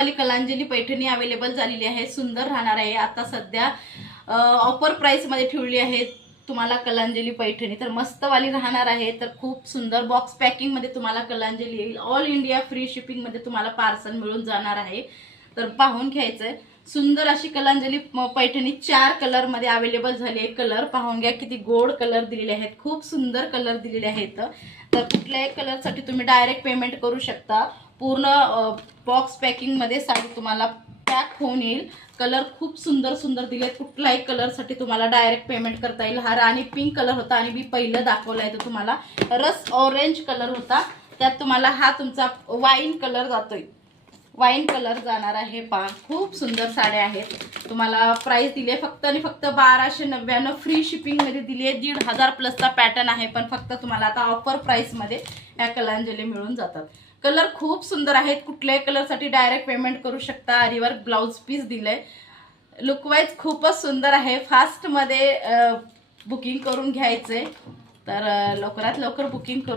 Kalanjali Paithani available झालेली आहे, सुंदर राहणार आहे। आता सध्या ऑफर प्राइस मध्ये ठेवली आहे तुम्हाला कलांजली पैठणी, तर मस्त वाली राहणार आहे। तर खूप सुंदर बॉक्स पॅकिंग मध्ये तुम्हाला कलांजली येईल। ऑल इंडिया फ्री शिपिंग मध्ये तुम्हाला पार्सल मिळून जाणार आहे, तर पाहून घ्यायचंय। सुंदर अशी कलांजली पैठणी 4 कलर मध्ये अवेलेबल झाली आहे। कलर पाहून घ्या, किती गोड कलर दिलेले आहेत, खूप सुंदर कलर दिलेले आहेत। तर कुठल्याही कलर साठी तुम्ही डायरेक्ट पेमेंट करू शकता। पूर्ण बॉक्स पॅकिंग मध्ये साडी तुम्हाला पॅक होऊन येईल। कलर खूप सुंदर सुंदर दिलेत, कुठल्याही कलर साठी तुम्हाला डायरेक्ट पेमेंट करता येईल। हा राणी पिंक कलर होता आणि मी पहिलं दाखवलाय तो तुम्हाला रस ऑरेंज कलर होता, त्यात तुम्हाला हा तुमचा वाईन कलर जातोय, वाईन कलर जाणार आहे। पहा खूप सुंदर साड्या आहेत। तुम्हाला प्राइस दिली आहे फक्त आणि फक्त 1299 फ्री शिपिंग मध्ये दिली आहे। 1500 प्लसचा पॅटर्न आहे, पण फक्त तुम्हाला आता ऑफर प्राइस मध्ये या कलांजली मिळून जातात। कलर खूप सुंदर आहेत, कुठल्याही कलर साठी डायरेक्ट पेमेंट करू शकता। आरीवर ब्लाउज पीस दिलंय, लुक वाईज खूपच सुंदर आहे। फास्ट मध्ये बुकिंग करून घ्यायचंय, तर लवकरात लवकर बुकिंग करून